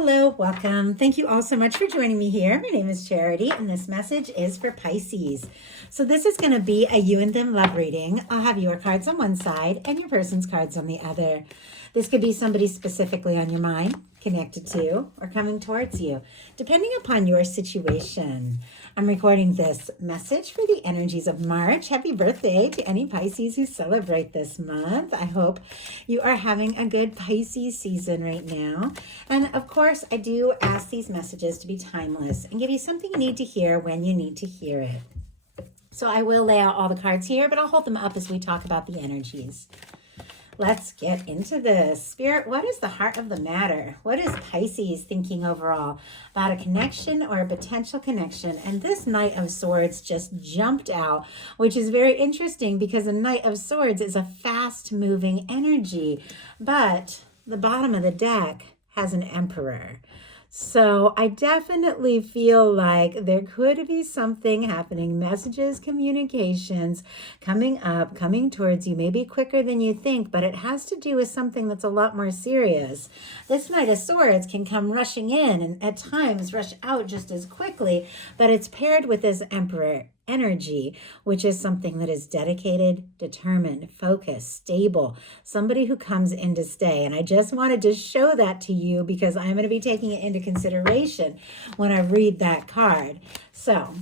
Hello, welcome. Thank you all so much for joining me here. My name is Charity, and this message is for Pisces. So this is going to be a you and them love reading. I'll have your cards on one side and your person's cards on the other. This could be somebody specifically on your mind, connected to, or coming towards you, depending upon your situation. I'm recording this message for the energies of March. Happy birthday to any Pisces who celebrate this month. I hope you are having a good Pisces season right now. And of course, I do ask these messages to be timeless and give you something you need to hear when you need to hear it. So I will lay out all the cards here, but I'll hold them up as we talk about the energies. Let's get into this. Spirit, what is the heart of the matter? What is Pisces thinking overall about a connection or a potential connection? And this Knight of Swords just jumped out, which is very interesting because a Knight of Swords is a fast-moving energy, but the bottom of the deck has an Emperor. So I definitely feel like there could be something happening, messages, communications coming up, coming towards you, maybe quicker than you think, but it has to do with something that's a lot more serious. This Knight of Swords can come rushing in and at times rush out just as quickly, but it's paired with this Emperor energy, which is something that is dedicated, determined, focused, stable, somebody who comes in to stay. And I just wanted to show that to you because I'm going to be taking it into consideration when I read that card. So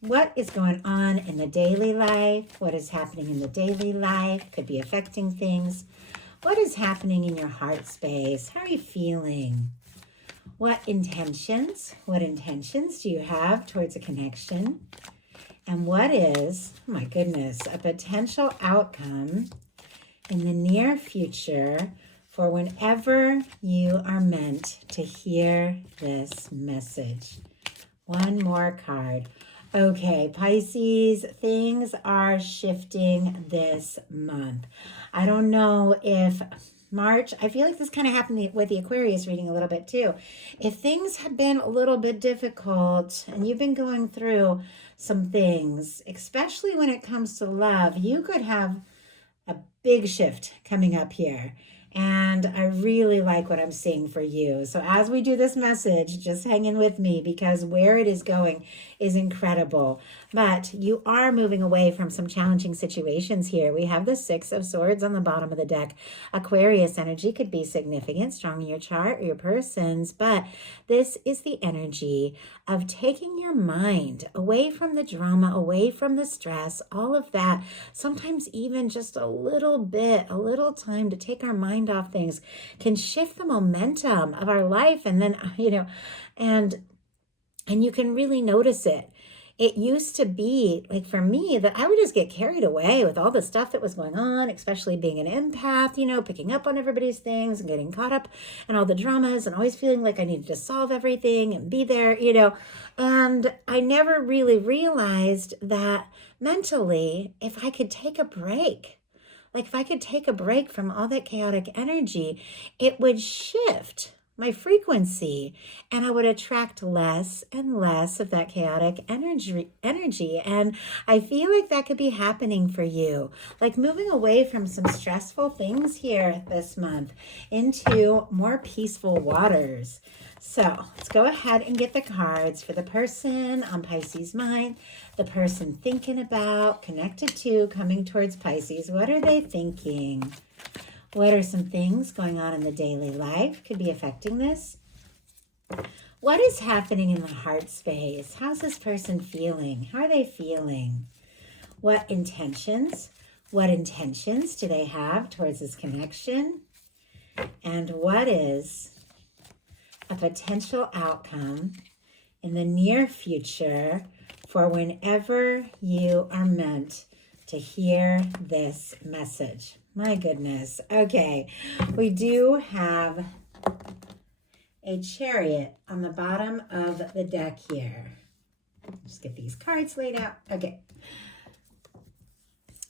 what is going on in the daily life? What is happening in the daily life? Could be affecting things. What is happening in your heart space? How are you feeling? What intentions do you have towards a connection? And what is, oh my goodness, a potential outcome in the near future for whenever you are meant to hear this message? One more card. Okay, Pisces, things are shifting this month. I don't know if March, I feel like this kind of happened with the Aquarius reading a little bit too. If things have been a little bit difficult and you've been going through some things, especially when it comes to love, you could have a big shift coming up here. And I really like what I'm seeing for you. So as we do this message, just hang in with me because where it is going is incredible. But you are moving away from some challenging situations here. We have the Six of Swords on the bottom of the deck. Aquarius energy could be significant, strong in your chart or your person's, but this is the energy of taking your mind away from the drama, away from the stress, all of that. Sometimes even just a little bit, a little time to take our mind off things can shift the momentum of our life. And then, and you can really notice it. It used to be like for me that I would just get carried away with all the stuff that was going on, especially being an empath, picking up on everybody's things and getting caught up in all the dramas and always feeling like I needed to solve everything and be there, and I never really realized that mentally, if I could take a break, like if I could take a break from all that chaotic energy, it would shift my frequency and I would attract less and less of that chaotic energy. And I feel like that could be happening for you, like moving away from some stressful things here this month into more peaceful waters. So let's go ahead and get the cards for the person on Pisces mind, the person thinking about, connected to, coming towards Pisces. What are they thinking? What are some things going on in the daily life could be affecting this? What is happening in the heart space? How's this person feeling? How are they feeling? What intentions do they have towards this connection? And what is a potential outcome in the near future for whenever you are meant to hear this message? My goodness. Okay, we do have a Chariot on the bottom of the deck here. Just get these cards laid out. Okay.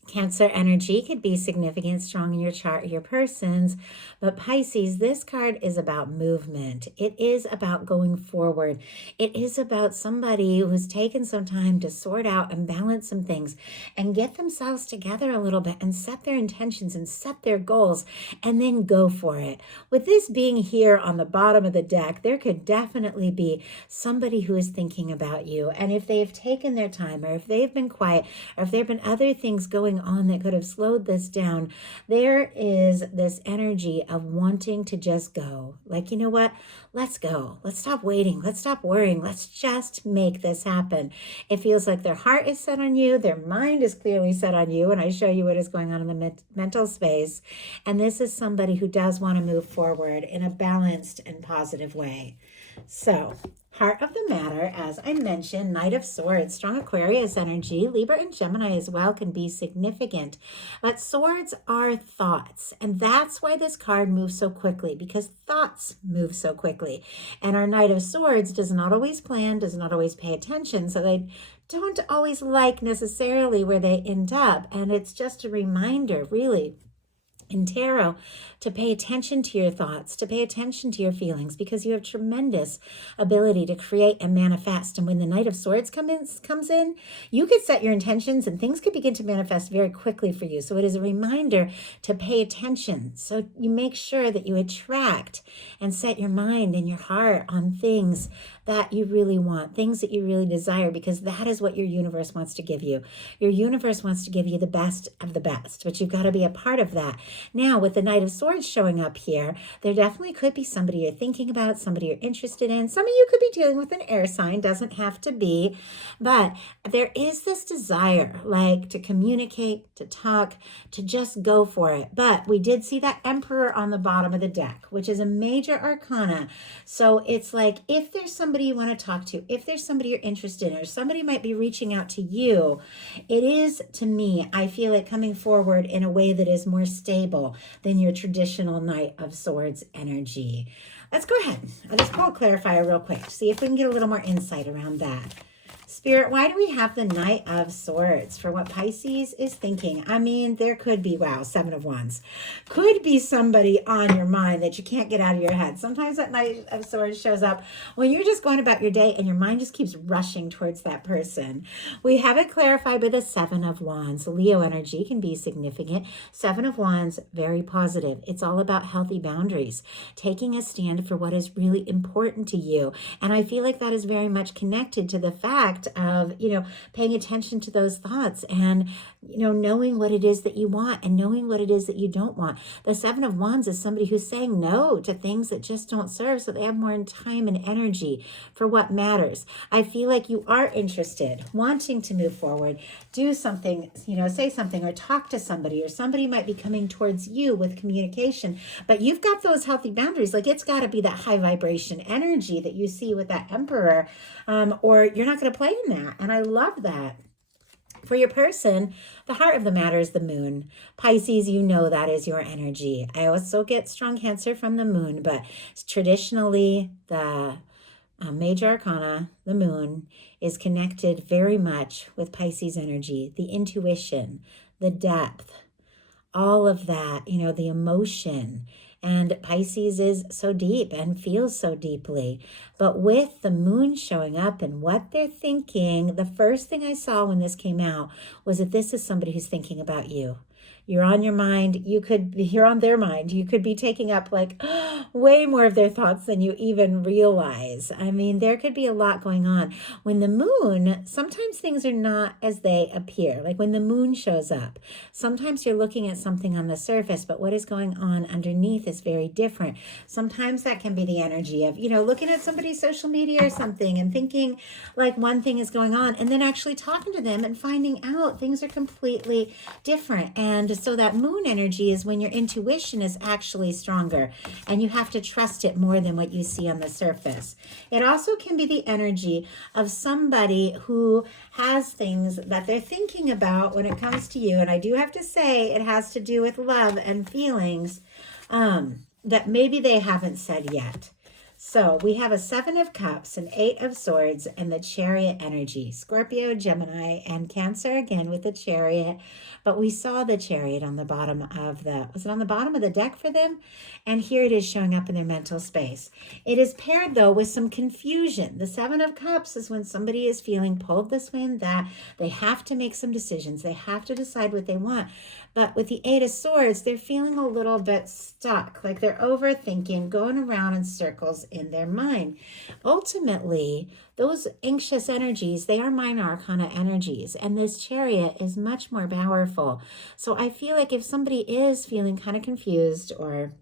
Cancer energy could be significant, strong in your chart, your person's. But Pisces, this card is about movement. It is about going forward. It is about somebody who's taken some time to sort out and balance some things and get themselves together a little bit and set their intentions and set their goals and then go for it. With this being here on the bottom of the deck, there could definitely be somebody who is thinking about you. And if they've taken their time, or if they've been quiet, or if there have been other things going on that could have slowed this down, there is this energy of wanting to just go. Like, you know what? Let's go. Let's stop waiting. Let's stop worrying. Let's just make this happen. It feels like their heart is set on you. Their mind is clearly set on you. And I show you what is going on in the mental space. And this is somebody who does want to move forward in a balanced and positive way. So, heart of the matter, as I mentioned, Knight of Swords, strong Aquarius energy, Libra and Gemini as well can be significant. But swords are thoughts, and that's why this card moves so quickly, because thoughts move so quickly. And our Knight of Swords does not always plan, does not always pay attention, so they don't always like necessarily where they end up. And it's just a reminder, really, in tarot, to pay attention to your thoughts, to pay attention to your feelings, because you have tremendous ability to create and manifest. And when the Knight of Swords comes in, you could set your intentions and things could begin to manifest very quickly for you. So it is a reminder to pay attention. So you make sure that you attract and set your mind and your heart on things that you really want, things that you really desire, because that is what your universe wants to give you. Your universe wants to give you the best of the best, but you've got to be a part of that. Now, with the Knight of Swords showing up here, there definitely could be somebody you're thinking about, somebody you're interested in. Some of you could be dealing with an air sign, doesn't have to be, but there is this desire, like, to communicate, to talk, to just go for it. But we did see that Emperor on the bottom of the deck, which is a major arcana. So it's like, if there's somebody you want to talk to, if there's somebody you're interested in, or somebody might be reaching out to you, it is, to me, I feel it coming forward in a way that is more stable than your traditional Knight of Swords energy. Let's go ahead. I'll just pull a clarifier real quick, see if we can get a little more insight around that. Spirit, why do we have the Knight of Swords for what Pisces is thinking? I mean, there could be, wow, Seven of Wands. Could be somebody on your mind that you can't get out of your head. Sometimes that Knight of Swords shows up when you're just going about your day and your mind just keeps rushing towards that person. We have it clarified by the Seven of Wands. Leo energy can be significant. Seven of Wands, very positive. It's all about healthy boundaries, taking a stand for what is really important to you. And I feel like that is very much connected to the fact of, paying attention to those thoughts and, knowing what it is that you want and knowing what it is that you don't want. The Seven of Wands is somebody who's saying no to things that just don't serve, so they have more time and energy for what matters. I feel like you are interested, wanting to move forward, do something, say something or talk to somebody, or somebody might be coming towards you with communication, but you've got those healthy boundaries. Like, it's got to be that high vibration energy that you see with that Emperor, or you're not going to play in that. And I love that. For your person, the heart of the matter is the moon. Pisces, that is your energy. I also get strong Cancer from the moon, but traditionally the major arcana, the moon, is connected very much with Pisces energy, the intuition, the depth, all of that, the emotion. And Pisces is so deep and feels so deeply. But with the moon showing up and what they're thinking, the first thing I saw when this came out was that this is somebody who's thinking about you. You're on your mind. You're on their mind. You could be taking up way more of their thoughts than you even realize. I mean, there could be a lot going on. When the moon, sometimes things are not as they appear. Like when the moon shows up, sometimes you're looking at something on the surface, but what is going on underneath is very different. Sometimes that can be the energy of, looking at somebody's social media or something and thinking like one thing is going on, and then actually talking to them and finding out things are completely different. And so that moon energy is when your intuition is actually stronger and you have to trust it more than what you see on the surface. It also can be the energy of somebody who has things that they're thinking about when it comes to you. And I do have to say it has to do with love and feelings that maybe they haven't said yet. So we have a 7 of Cups, an 8 of Swords, and the Chariot energy. Scorpio, Gemini, and Cancer again with the Chariot. But we saw the Chariot on the bottom of was it on the bottom of the deck for them? And here it is showing up in their mental space. It is paired though with some confusion. The 7 of Cups is when somebody is feeling pulled this way and that. They have to make some decisions. They have to decide what they want. But with the 8 of Swords, they're feeling a little bit stuck, like they're overthinking, going around in circles in their mind. Ultimately, those anxious energies, they are minor arcana energies, and this Chariot is much more powerful. So I feel like if somebody is feeling kind of confused or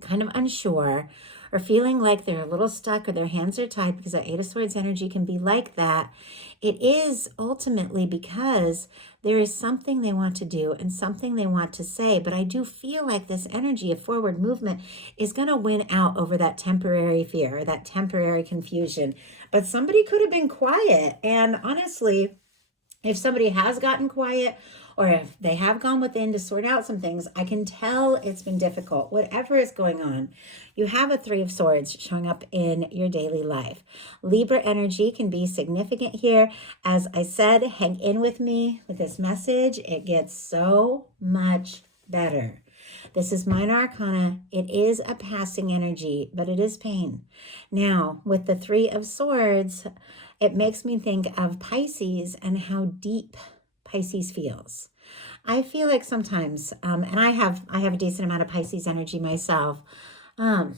kind of unsure, or feeling like they're a little stuck or their hands are tied, because that 8 of Swords energy can be like that, it is ultimately because there is something they want to do and something they want to say. But I do feel like this energy of forward movement is going to win out over that temporary fear or that temporary confusion. But somebody could have been quiet. And honestly, if somebody has gotten quiet, or if they have gone within to sort out some things, I can tell it's been difficult. Whatever is going on, you have a 3 of Swords showing up in your daily life. Libra energy can be significant here. As I said, hang in with me with this message. It gets so much better. This is minor arcana. It is a passing energy, but it is pain. Now, with the 3 of Swords, it makes me think of Pisces and how deep Pisces feels. I feel like sometimes, and I have a decent amount of Pisces energy myself. I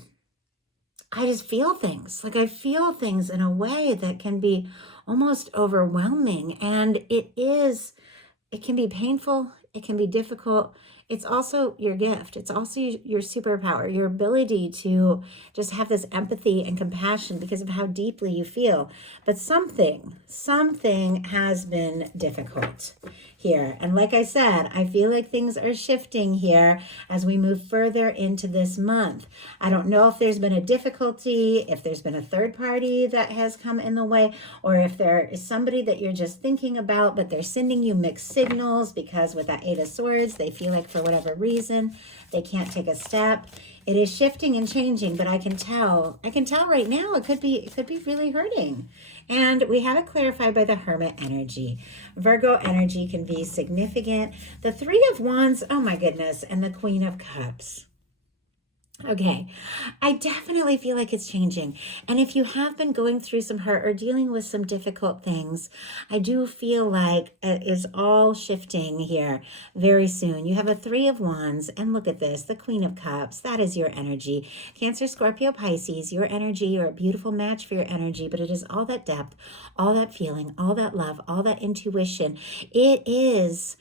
just feel things. Like I feel things in a way that can be almost overwhelming, and it can be painful. It can be difficult. It's also your gift. It's also your superpower, your ability to just have this empathy and compassion because of how deeply you feel. But something has been difficult here. And like I said, I feel like things are shifting here as we move further into this month. I don't know if there's been a difficulty, if there's been a third party that has come in the way, or if there is somebody that you're just thinking about, but they're sending you mixed signals because with that 8 of Swords, they feel like for whatever reason, they can't take a step. It is shifting and changing, but I can tell right now it could be really hurting. And we have it clarified by the Hermit energy. Virgo energy can be significant. The 3 of Wands, oh my goodness, and the Queen of Cups. Okay, I definitely feel like it's changing. And if you have been going through some hurt or dealing with some difficult things, I do feel like it is all shifting here very soon. You have a 3 of Wands, and look at this, the Queen of Cups. That is your energy. Cancer, Scorpio, Pisces, your energy. You're a beautiful match for your energy, but it is all that depth, all that feeling, all that love, all that intuition. It is,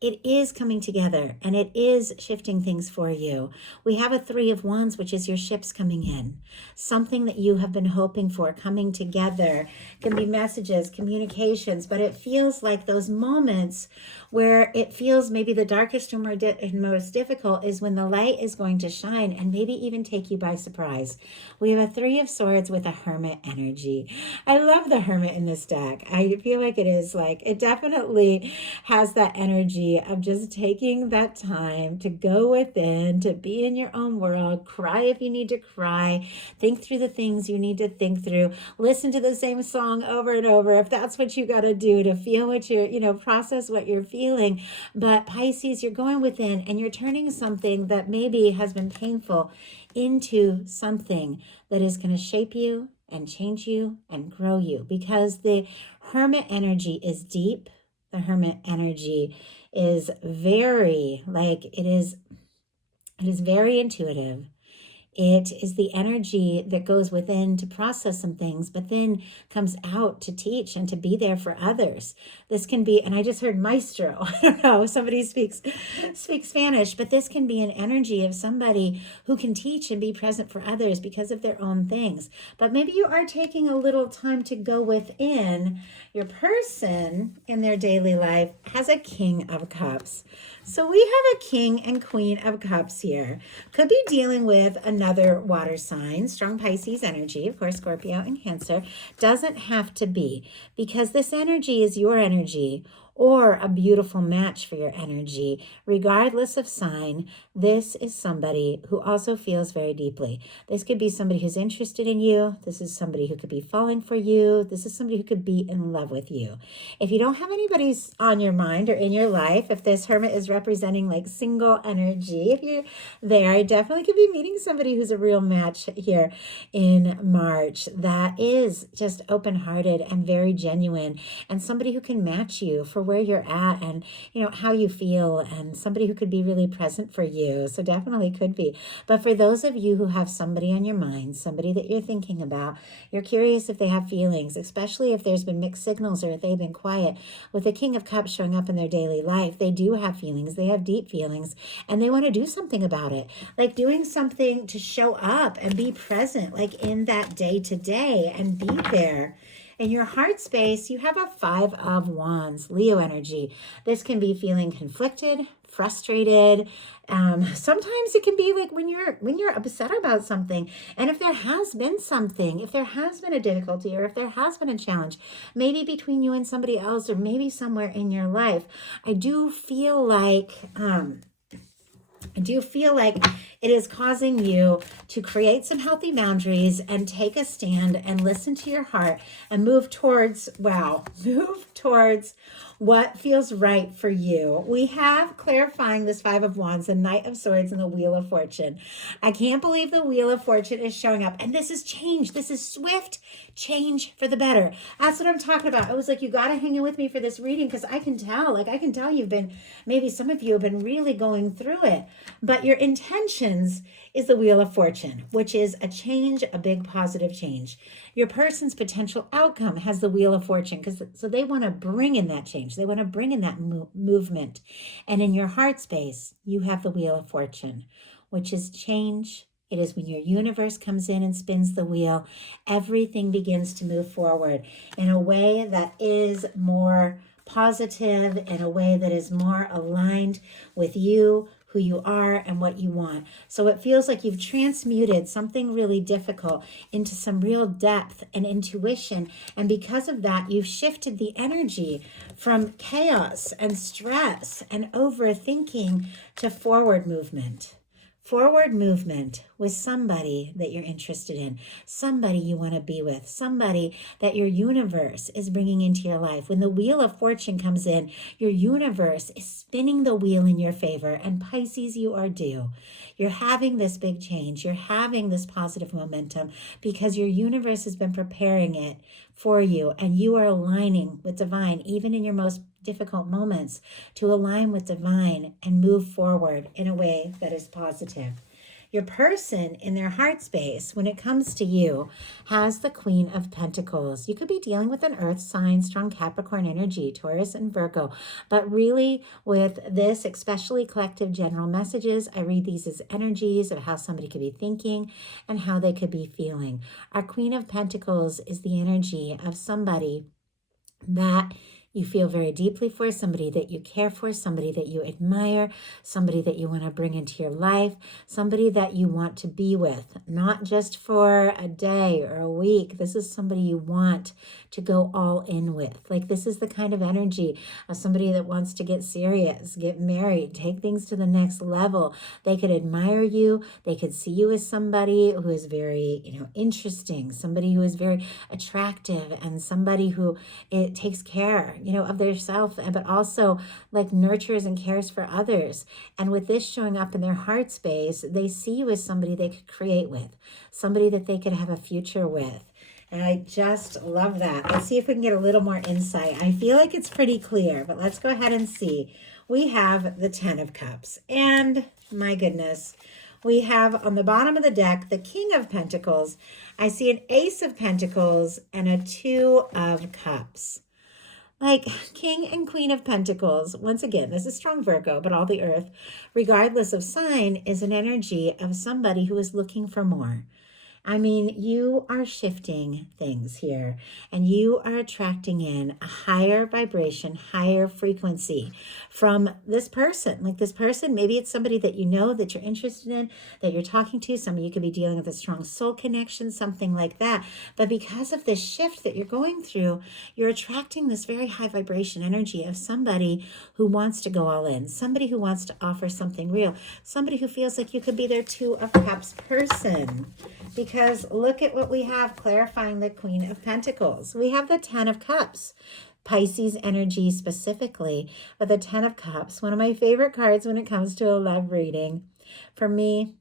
it is coming together and it is shifting things for you. We have a 3 of Wands, which is your ships coming in. Something that you have been hoping for coming together. Can be messages, communications, but it feels like those moments where it feels maybe the darkest and most difficult is when the light is going to shine and maybe even take you by surprise. We have a 3 of Swords with a Hermit energy. I love the Hermit in this deck. I feel like it definitely has that energy of just taking that time to go within, to be in your own world, cry if you need to cry, think through the things you need to think through, listen to the same song over and over if that's what you got to do to feel what you're, process what you're feeling. But Pisces, you're going within and you're turning something that maybe has been painful into something that is going to shape you and change you and grow you, because the Hermit energy is deep. The Hermit energy is very, it is very intuitive. It is the energy that goes within to process some things, but then comes out to teach and to be there for others. This can be, and I just heard maestro. I don't know, somebody speaks Spanish, but this can be an energy of somebody who can teach and be present for others because of their own things. But maybe you are taking a little time to go within. Your person in their daily life has a King of Cups. So we have a King and Queen of Cups here. Could be dealing with another water sign, strong Pisces energy, of course, Scorpio and Cancer. Doesn't have to be, because this energy is your energy, or a beautiful match for your energy. Regardless of sign, this is somebody who also feels very deeply. This could be somebody who's interested in you. This is somebody who could be falling for you. This is somebody who could be in love with you. If you don't have anybody on your mind or in your life, if this hermit is representing like single energy, if you're there, I definitely could be meeting somebody who's a real match here in March that is just open-hearted and very genuine, and somebody who can match you for where you're at and how you feel, and somebody who could be really present for you. So definitely could be. But for those of you who have somebody on your mind, somebody that you're thinking about, you're curious if they have feelings, especially if there's been mixed signals or if they've been quiet. With the King of Cups showing up in their daily life, they do have feelings. They have deep feelings, and they want to do something about it, like doing something to show up and be present, like in that day to day, and be there. In your heart space, you have a 5 of Wands, Leo energy. This can be feeling conflicted, frustrated. Sometimes it can be like when you're upset about something. And if there has been something, if there has been a difficulty, or if there has been a challenge, maybe between you and somebody else, or maybe somewhere in your life, I do feel like it is causing you to create some healthy boundaries and take a stand and listen to your heart and move towards what feels right for you. We have clarifying this 5 of Wands, the Knight of Swords, and the Wheel of Fortune. I can't believe the Wheel of Fortune is showing up. And this is change. This is swift change for the better. That's what I'm talking about. I was like, you got to hang in with me for this reading, because I can tell you've been, maybe some of you have been really going through it. But your intentions is the Wheel of Fortune, which is a change, a big positive change. Your person's potential outcome has the Wheel of Fortune, so they want to bring in that change. They want to bring in that movement. And in your heart space, you have the Wheel of Fortune, which is change. It is when your universe comes in and spins the wheel, everything begins to move forward in a way that is more positive, in a way that is more aligned with you, who you are, and what you want. So it feels like you've transmuted something really difficult into some real depth and intuition. And because of that, you've shifted the energy from chaos and stress and overthinking to forward movement. Forward movement with somebody that you're interested in, somebody you want to be with, somebody that your universe is bringing into your life. When the Wheel of Fortune comes in, your universe is spinning the wheel in your favor. And Pisces, you are due. You're having this big change. You're having this positive momentum because your universe has been preparing it for you, and you are aligning with divine, even in your most difficult moments, to align with divine and move forward in a way that is positive. Your person in their heart space, when it comes to you, has the Queen of Pentacles. You could be dealing with an earth sign, strong Capricorn energy, Taurus and Virgo. But really with this, especially collective general messages, I read these as energies of how somebody could be thinking and how they could be feeling. Our Queen of Pentacles is the energy of somebody that you feel very deeply for, somebody that you care for, somebody that you admire, somebody that you want to bring into your life, somebody that you want to be with, not just for a day or a week. This is somebody you want to go all in with. Like, this is the kind of energy of somebody that wants to get serious, get married, take things to the next level. They could admire you. They could see you as somebody who is very, interesting, somebody who is very attractive, and somebody who it takes care, of their self, but also like nurtures and cares for others. And with this showing up in their heart space, they see you as somebody they could create with, somebody that they could have a future with. And I just love that. Let's see if we can get a little more insight. I feel like it's pretty clear, but let's go ahead and see. We have the 10 of Cups, and my goodness, we have on the bottom of the deck, the King of Pentacles. I see an Ace of Pentacles and a 2 of Cups. Like King and Queen of Pentacles, once again, this is strong Virgo, but all the earth, regardless of sign, is an energy of somebody who is looking for more. I mean, you are shifting things here and you are attracting in a higher vibration, higher frequency from this person. Like this person, maybe it's somebody that you know, that you're interested in, that you're talking to. Somebody you could be dealing with a strong soul connection, something like that. But because of this shift that you're going through, you're attracting this very high vibration energy of somebody who wants to go all in, somebody who wants to offer something real, somebody who feels like you could be their Two of Cups person. Because look at what we have clarifying the Queen of Pentacles. We have the Ten of Cups, Pisces energy specifically, but the Ten of Cups, one of my favorite cards when it comes to a love reading. For me,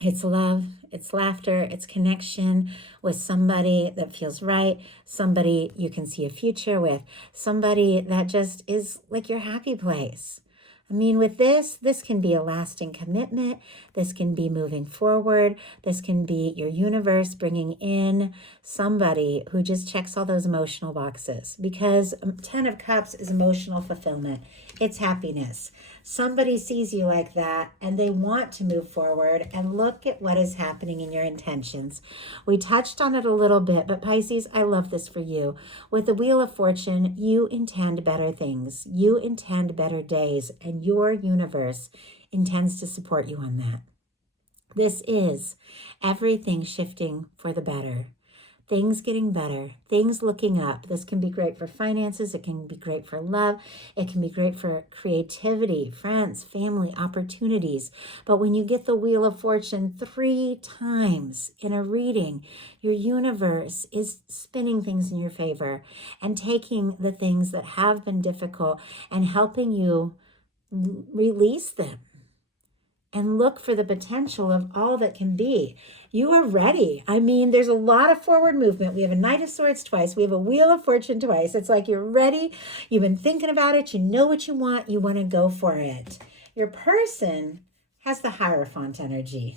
it's love, it's laughter, it's connection with somebody that feels right, somebody you can see a future with, somebody that just is like your happy place. I mean, with this can be a lasting commitment. This can be moving forward. This can be your universe bringing in somebody who just checks all those emotional boxes, because Ten of Cups is emotional fulfillment. It's happiness. Somebody sees you like that and they want to move forward, and look at what is happening in your intentions. We touched on it a little bit, but Pisces, I love this for you. With the Wheel of Fortune, you intend better things. You intend better days, and your universe intends to support you on that. This is everything shifting for the better. Things getting better, things looking up. This can be great for finances. It can be great for love. It can be great for creativity, friends, family, opportunities. But when you get the Wheel of Fortune 3 times in a reading, your universe is spinning things in your favor and taking the things that have been difficult and helping you release them and look for the potential of all that can be. You are ready. I mean, there's a lot of forward movement. We have a Knight of Swords twice. We have a Wheel of Fortune twice. It's like you're ready. You've been thinking about it. You know what you want. You want to go for it. Your person has the Hierophant energy.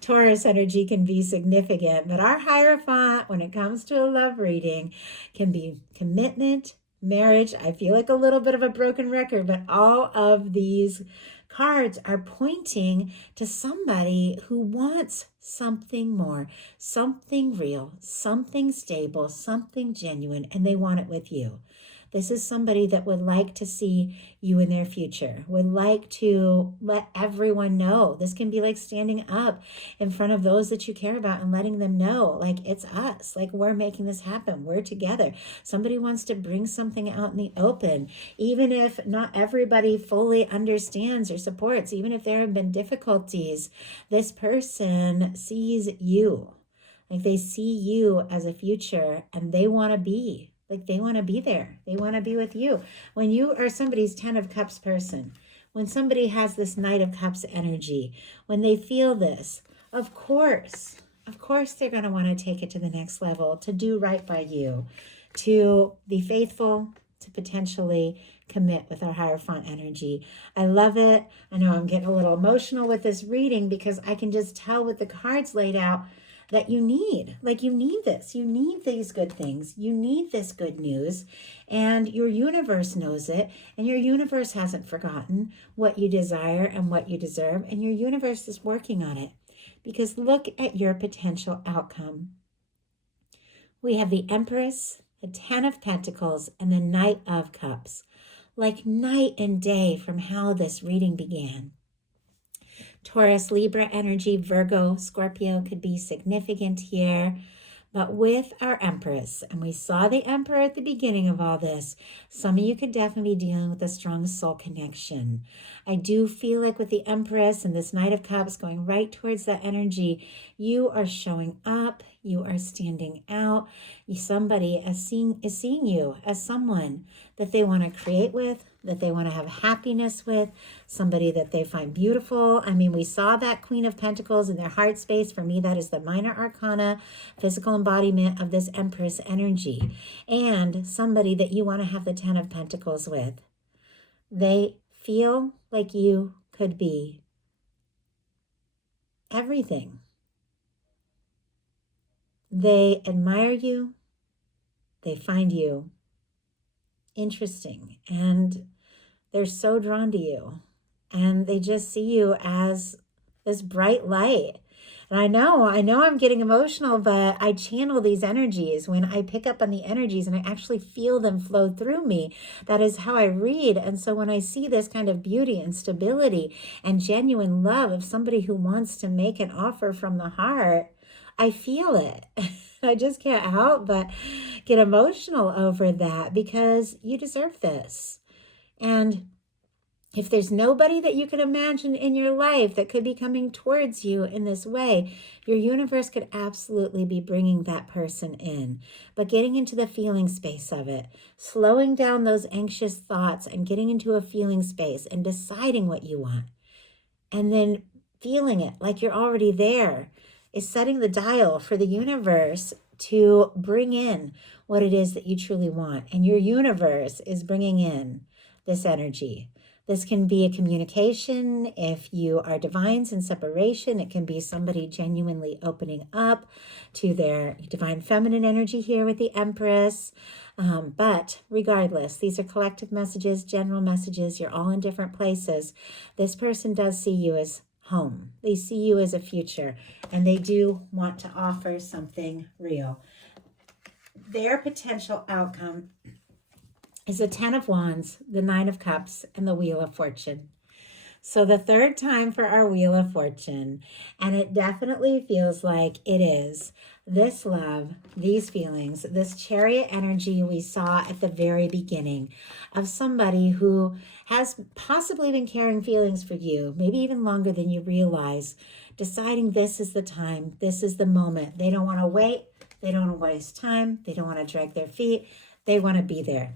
Taurus energy can be significant, but our Hierophant, when it comes to a love reading, can be commitment, marriage. I feel like a little bit of a broken record, but all of these cards are pointing to somebody who wants something more, something real, something stable, something genuine, and they want it with you. This is somebody that would like to see you in their future, would like to let everyone know. This can be like standing up in front of those that you care about and letting them know, like, it's us, like, we're making this happen. We're together. Somebody wants to bring something out in the open, even if not everybody fully understands or supports, even if there have been difficulties. This person sees you, like they see you as a future, and they want to be. Like they want to be there. They want to be with you. When you are somebody's 10 of Cups person, when somebody has this Knight of Cups energy, when they feel this, of course, they're going to want to take it to the next level, to do right by you, to be faithful, to potentially commit with our Hierophant energy. I love it. I know I'm getting a little emotional with this reading because I can just tell with the cards laid out that you need this, you need these good things, you need this good news, and your universe knows it, and your universe hasn't forgotten what you desire and what you deserve, and your universe is working on it, because look at your potential outcome. We have the Empress, the 10 of Pentacles, and the Knight of Cups, like night and day from how this reading began. Taurus, Libra energy, Virgo, Scorpio could be significant here. But with our Empress, and we saw the Emperor at the beginning of all this, some of you could definitely be dealing with a strong soul connection. I do feel like with the Empress and this Knight of Cups going right towards that energy, you are showing up, you are standing out. Somebody is seeing you as someone that they want to create with, that they want to have happiness with, somebody that they find beautiful. I mean, we saw that Queen of Pentacles in their heart space. For me, that is the minor arcana, physical embodiment of this Empress energy. And somebody that you want to have the 10 of Pentacles with. They feel like you could be everything. They admire you. They find you interesting, and they're so drawn to you, and they just see you as this bright light. And I know I'm getting emotional, but I channel these energies when I pick up on the energies and I actually feel them flow through me. That is how I read. And so when I see this kind of beauty and stability and genuine love of somebody who wants to make an offer from the heart, I feel it. I just can't help but get emotional over that because you deserve this. And if there's nobody that you can imagine in your life that could be coming towards you in this way, your universe could absolutely be bringing that person in. But getting into the feeling space of it, slowing down those anxious thoughts and getting into a feeling space and deciding what you want, and then feeling it like you're already there is setting the dial for the universe to bring in what it is that you truly want. And your universe is bringing in this energy. This can be a communication. If you are divines in separation, it can be somebody genuinely opening up to their divine feminine energy here with the Empress. But regardless, these are collective messages, general messages. You're all in different places. This person does see you as home. They see you as a future, and they do want to offer something real. Their potential outcome is the 10 of Wands, the 9 of Cups, and the Wheel of Fortune. So the third time for our Wheel of Fortune, and it definitely feels like it is this love, these feelings, this Chariot energy we saw at the very beginning of somebody who has possibly been carrying feelings for you, maybe even longer than you realize, deciding this is the time, this is the moment. They don't want to wait. They don't want to waste time. They don't want to drag their feet. They want to be there.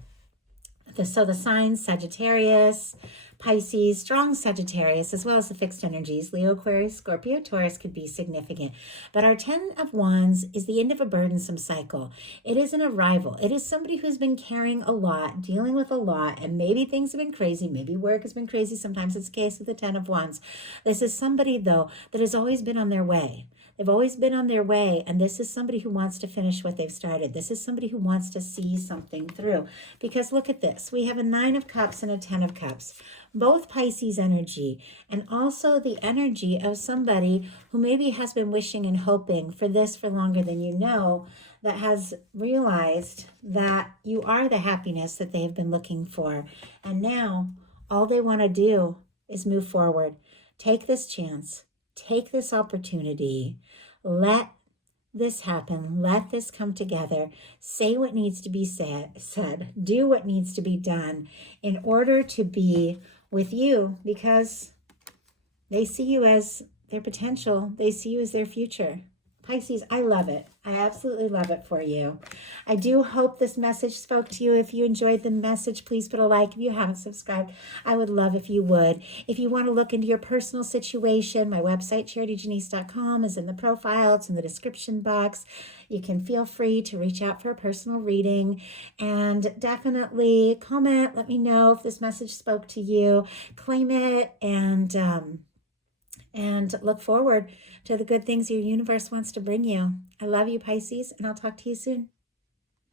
So the signs, Sagittarius, Pisces, strong Sagittarius, as well as the fixed energies, Leo, Aquarius, Scorpio, Taurus could be significant. But our 10 of Wands is the end of a burdensome cycle. It is an arrival. It is somebody who's been carrying a lot, dealing with a lot, and maybe things have been crazy. Maybe work has been crazy. Sometimes it's the case with the 10 of Wands. This is somebody, though, that has always been on their way. They've always been on their way, and this is somebody who wants to finish what they've started. This is somebody who wants to see something through. Because look at this. We have a 9 of Cups and a 10 of Cups. Both Pisces energy, and also the energy of somebody who maybe has been wishing and hoping for this for longer than you know, that has realized that you are the happiness that they've been looking for. And now all they want to do is move forward. Take this chance. Take this opportunity. Let this happen. Let this come together. Say what needs to be said. Do what needs to be done in order to be with you, because they see you as their potential. They see you as their future. Pisces, I love it. I absolutely love it for you. I do hope this message spoke to you. If you enjoyed the message, please put a like. If you haven't subscribed, I would love if you would. If you want to look into your personal situation, my website, charityjanice.com, is in the profile. It's in the description box. You can feel free to reach out for a personal reading, and definitely comment. Let me know if this message spoke to you. Claim it, and look forward to the good things your universe wants to bring you. I love you, Pisces, and I'll talk to you soon.